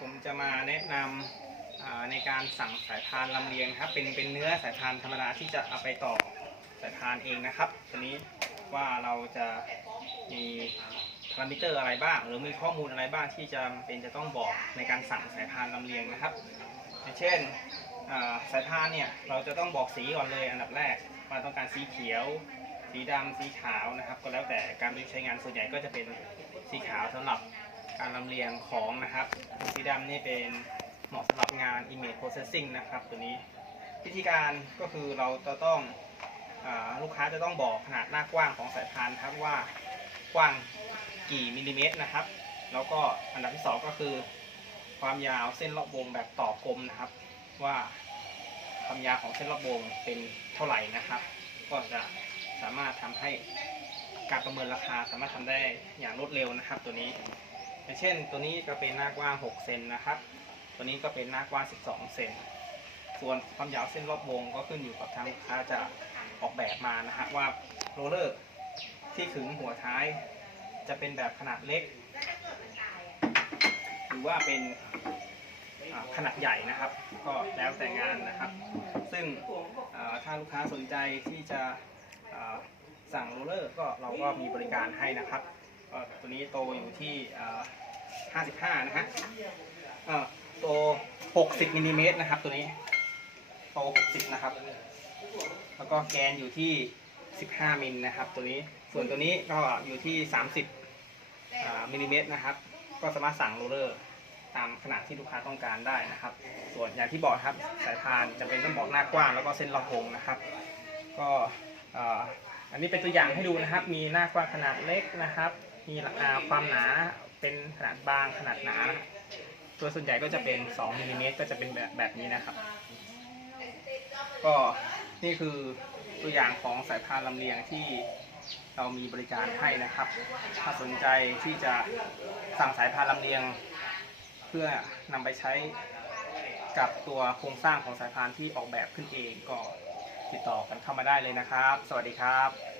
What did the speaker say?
ผมจะมาแนะนำในการสั่งสายพานลำเลียงครับเป็นเป็นเนื้อสายพานธรรมดาที่จะเอาไปต่อสายพานเองนะครับตัวนี้ว่าเราจะมีพารามิเตอร์อะไรบ้าง หรือมีข้อมูลอะไรบ้างที่จะเป็นจะต้องบอกในการสั่งสายพานลำเลียงนะครับเช่นสายพานเนี่ยเราจะต้องบอกสีก่อนเลยอันดับแรกว่าต้องการสีเขียว สีดำสีขาวนะครับ ก็แล้วแต่การใช้งานส่วนใหญ่ก็จะเป็นสีขาวสำหรับ การลำเลียงของนะครับสีดำนี่เป็นเหมาะสำหรับงาน image processing นะครับ ตัวนี้วิธีการก็คือเราจะต้องอลูกค้าจะต้องบอกขนาดหน้ากว้างของสายพานครับว่ากว้างกี่มิลลิเมตรนะครับ แล้วก็อันดับที่สองก็คือ ความยาวเส้นรอบวงแบบต่อกลมนะครับ ว่าความยาวของเส้นรอบวงเป็นเท่าไหร่นะครับ ก็จะสามารถทำให้การประเมินราคาสามารถทำได้อย่างรวดเร็วนะครับตัวนี้ อย่างเช่น ตัวนี้ก็เป็นหน้ากว้าง 6 เซนนะครับ ตัวนี้ก็เป็นหน้ากว้าง 12 เซน ส่วนความยาวเส้นรอบวงก็ขึ้นอยู่กับทางลูกค้าจะออกแบบมานะฮะว่าโรลเลอร์ที่ขึงหัวท้ายจะเป็นแบบขนาดเล็ก หรือว่าเป็นขนาดใหญ่นะครับ ก็แล้วแต่งานนะครับ ซึ่งถ้าลูกค้าสนใจที่จะสั่งโรลเลอร์ก็เราก็มีบริการให้นะครับ ก็ตัวนี้โตอยู่ที่อ่า55นะฮะเอ่อโต60มิลลิเมตรนะครับ ตัวนี้ โต60นะครับ แล้วก็แกนอยู่ที่15มิลนะครับ ตัวนี้ ส่วนตัวนี้ก็อยู่ที่30อ่ามิลลิเมตรนะครับ ก็สามารถสั่งโรเลอร์ตามขนาดที่ลูกค้าต้องการได้นะครับ ส่วนอย่างที่บอกครับสายพานจะเป็นต้องบอกหน้ากว้างแล้วก็เส้นรอบวงนะครับ ก็อันนี้เป็นตัวอย่างให้ดูนะครับ มีหน้ากว้างขนาดเล็กนะครับ มีความหนาเป็นขนาดบางขนาดหนานะครับตัวส่วนใหญ่ก็จะเป็น2มิลลิเมตรก็จะเป็นแบบแบบนี้นะครับ ก็นี่คือตัวอย่างของสายพานลำเลียงที่เรามีบริการให้นะครับ ถ้าสนใจที่จะสั่งสายพานลำเลียง เพื่อนำไปใช้กับตัวโครงสร้างของสายพานที่ออกแบบขึ้นเองก็ติดต่อกันเข้ามาได้เลยนะครับ สวัสดีครับ